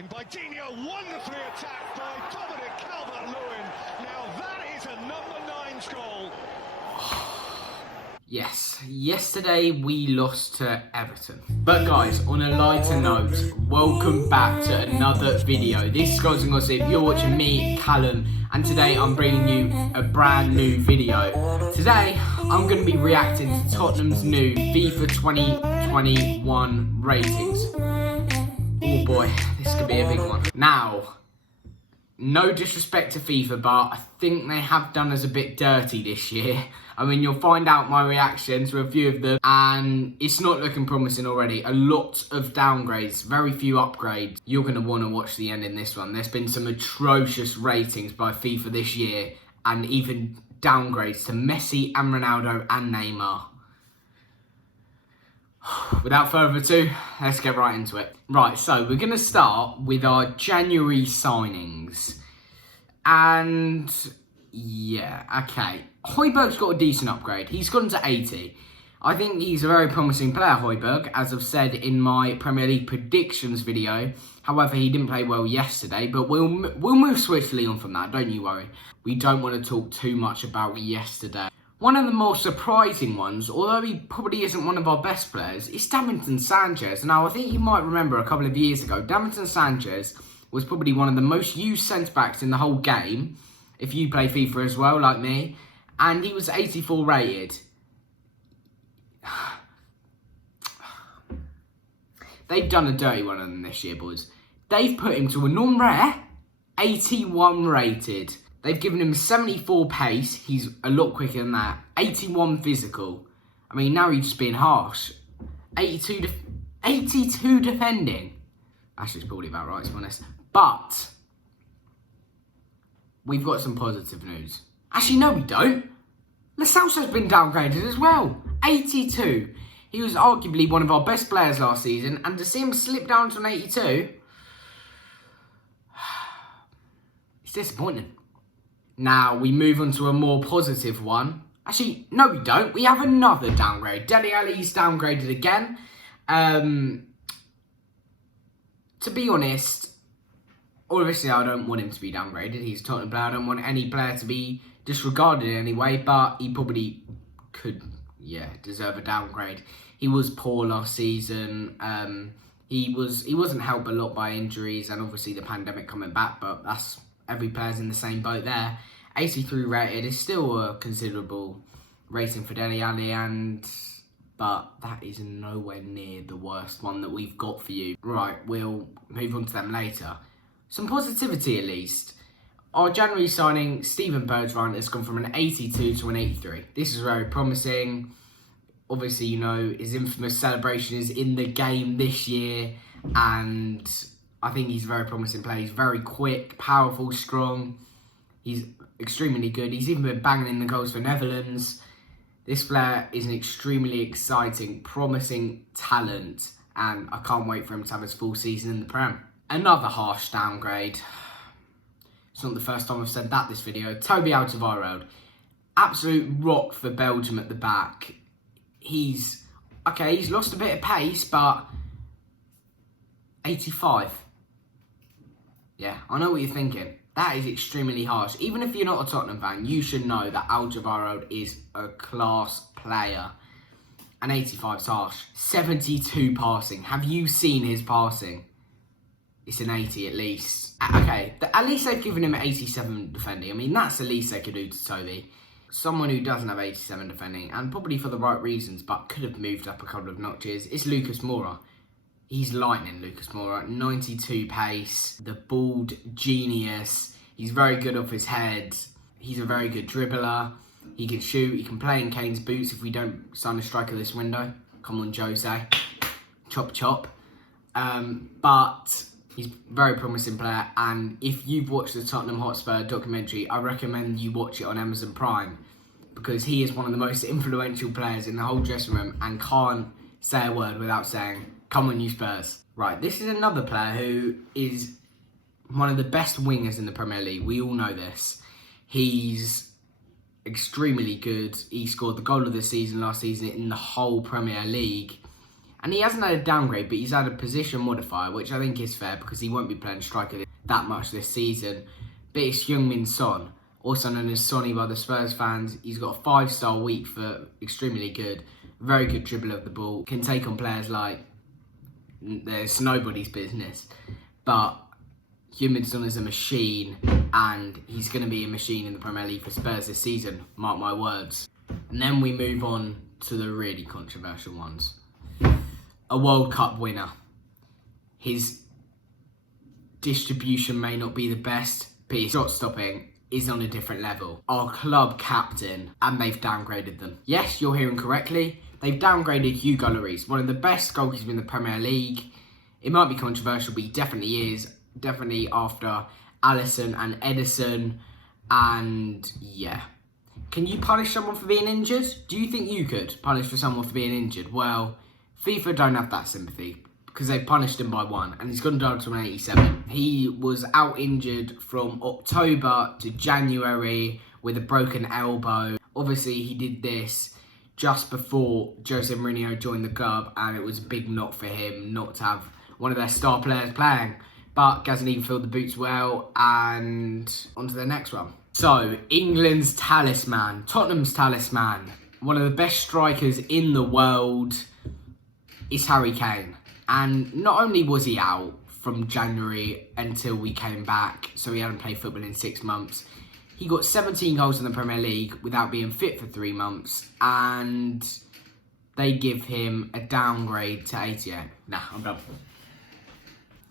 In by Dino, wonderfully attacked by Dominic Calum. Now that is a number 9's goal. Yes, yesterday we lost to Everton. But guys, on a lighter note, welcome back to another video. This is Scrolls and Gossip. You're watching me, Calum, and today I'm bringing you a brand new video. Today, I'm going to be reacting to Tottenham's new FIFA 2021 ratings. Oh boy, this could be a big one. Now, no disrespect to FIFA, but I think they have done us a bit dirty this year. I mean, you'll find out my reactions to a few of them, and it's not looking promising already. A lot of downgrades, very few upgrades. You're going to want to watch the end in this one. There's been some atrocious ratings by FIFA this year, and even downgrades to Messi and Ronaldo and Neymar. Without further ado, let's get right into it. Right, so we're going to start with our January signings. And yeah, okay. Højbjerg's got a decent upgrade. He's gone to 80. I think he's a very promising player, Højbjerg, as I've said in my Premier League predictions video. However, he didn't play well yesterday, but we'll move swiftly on from that, don't you worry. We don't want to talk too much about yesterday. One of the more surprising ones, although he probably isn't one of our best players, is Davinson Sanchez. Now, I think you might remember a couple of years ago, Davinson Sanchez was probably one of the most used centre-backs in the whole game, if you play FIFA as well, like me, and he was 84 rated. They've done a dirty one on him this year, boys. They've put him to a non-rare 81 rated. They've given him 74 pace. He's a lot quicker than that. 81 physical. I mean, now he's just being harsh. 82 defending. Actually, it's probably about right, to be honest. But we've got some positive news. Actually, no, we don't. Lo Celso's been downgraded as well. 82. He was arguably one of our best players last season, and to see him slip down to an 82, it's disappointing. Now, we move on to a more positive one. Actually, no we don't. We have another downgrade. Dele Alli's downgraded again. To be honest, obviously I don't want him to be downgraded. He's a Tottenham player. I don't want any player to be disregarded in any way, but he probably could, deserve a downgrade. He was poor last season. He wasn't helped a lot by injuries and obviously the pandemic coming back, but that's every player's in the same boat there. 83 rated is still a considerable rating for Dele Alli, but that is nowhere near the worst one that we've got for you. Right, we'll move on to them later. Some positivity at least. Our January signing, Steven Bergwijn, has gone from an 82 to an 83. This is very promising. Obviously, you know, his infamous celebration is in the game this year, and I think he's a very promising player. He's very quick, powerful, strong. He's extremely good. He's even been banging in the goals for Netherlands. This player is an extremely exciting, promising talent, and I can't wait for him to have his full season in the Prem. Another harsh downgrade. It's not the first time I've said that this video. Toby Alderweireld. Absolute rock for Belgium at the back. He's lost a bit of pace, but 85. Yeah, I know what you're thinking. That is extremely harsh. Even if you're not a Tottenham fan, you should know that Alderweireld is a class player. And 85 is harsh. 72 passing. Have you seen his passing? It's an 80 at least. Okay, at least they've given him 87 defending. I mean, that's the least they could do to Toby. Someone who doesn't have 87 defending, and probably for the right reasons, but could have moved up a couple of notches, is Lucas Moura. He's lightning, Lucas Moura. 92 pace, the bald genius. He's very good off his head. He's a very good dribbler. He can shoot. He can play in Kane's boots if we don't sign a striker this window. Come on, Jose. Chop, chop. But he's a very promising player. And if you've watched the Tottenham Hotspur documentary, I recommend you watch it on Amazon Prime, because he is one of the most influential players in the whole dressing room and can't say a word without saying, "Come on, you Spurs." Right, this is another player who is one of the best wingers in the Premier League. We all know this. He's extremely good. He scored the goal of the season last season in the whole Premier League. And he hasn't had a downgrade, but he's had a position modifier, which I think is fair because he won't be playing striker that much this season. But it's Heung-min Son, also known as Sonny by the Spurs fans. He's got a 5-star week for extremely good. Very good dribble of the ball. Can take on players like there's nobody's business. But Heung-min Son is a machine, and he's going to be a machine in the Premier League for Spurs this season. Mark my words. And then we move on to the really controversial ones. A World Cup winner. His distribution may not be the best, but his shot stopping is on a different level. Our club captain, and they've downgraded them. Yes, you're hearing correctly. They've downgraded Hugo Lloris, one of the best goalkeepers in the Premier League. It might be controversial, but he definitely is. Definitely after Alisson and Edison. And yeah. Can you punish someone for being injured? Do you think you could punish for someone for being injured? Well, FIFA don't have that sympathy because they punished him by 1 and he's gone down to an 87. He was out injured from October to January with a broken elbow. Obviously, he did this just before Jose Mourinho joined the club, and it was a big knock for him not to have one of their star players playing. But Gazaniga filled the boots well, and on to the next one. So, England's talisman, Tottenham's talisman, one of the best strikers in the world is Harry Kane. And not only was he out from January until we came back, so he hadn't played football in 6 months, he got 17 goals in the Premier League without being fit for 3 months, and they give him a downgrade to 88. Nah, I'm done.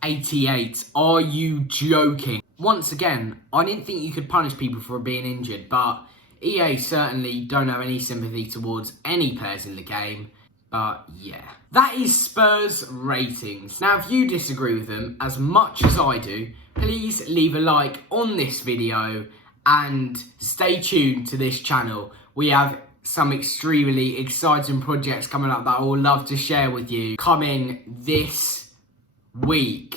88. Are you joking? Once again, I didn't think you could punish people for being injured, but EA certainly don't have any sympathy towards any players in the game. But yeah, that is Spurs ratings. Now, if you disagree with them as much as I do, please leave a like on this video and stay tuned to this channel. We have some extremely exciting projects coming up that I would love to share with you coming this week.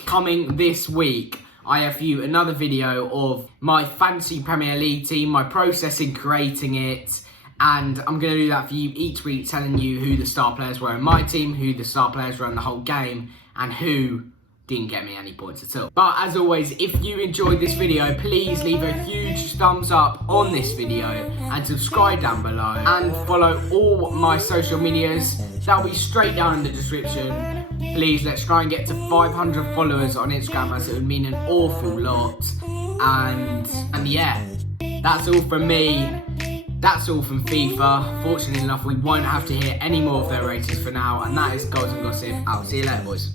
I have for you another video of my fantasy Premier League team, my process in creating it, and I'm going to do that for you each week, telling you who the star players were in my team, who the star players were in the whole game, and who didn't get me any points at all. But as always, if you enjoyed this video, please leave a huge thumbs up on this video and subscribe down below, and follow all my social medias. That'll be straight down in the description. Please, let's try and get to 500 followers on Instagram, as it would mean an awful lot. And yeah, that's all from me. That's all from FIFA. Fortunately enough, we won't have to hear any more of their ratings for now. And that is Goals and Gossip. I'll see you later, boys.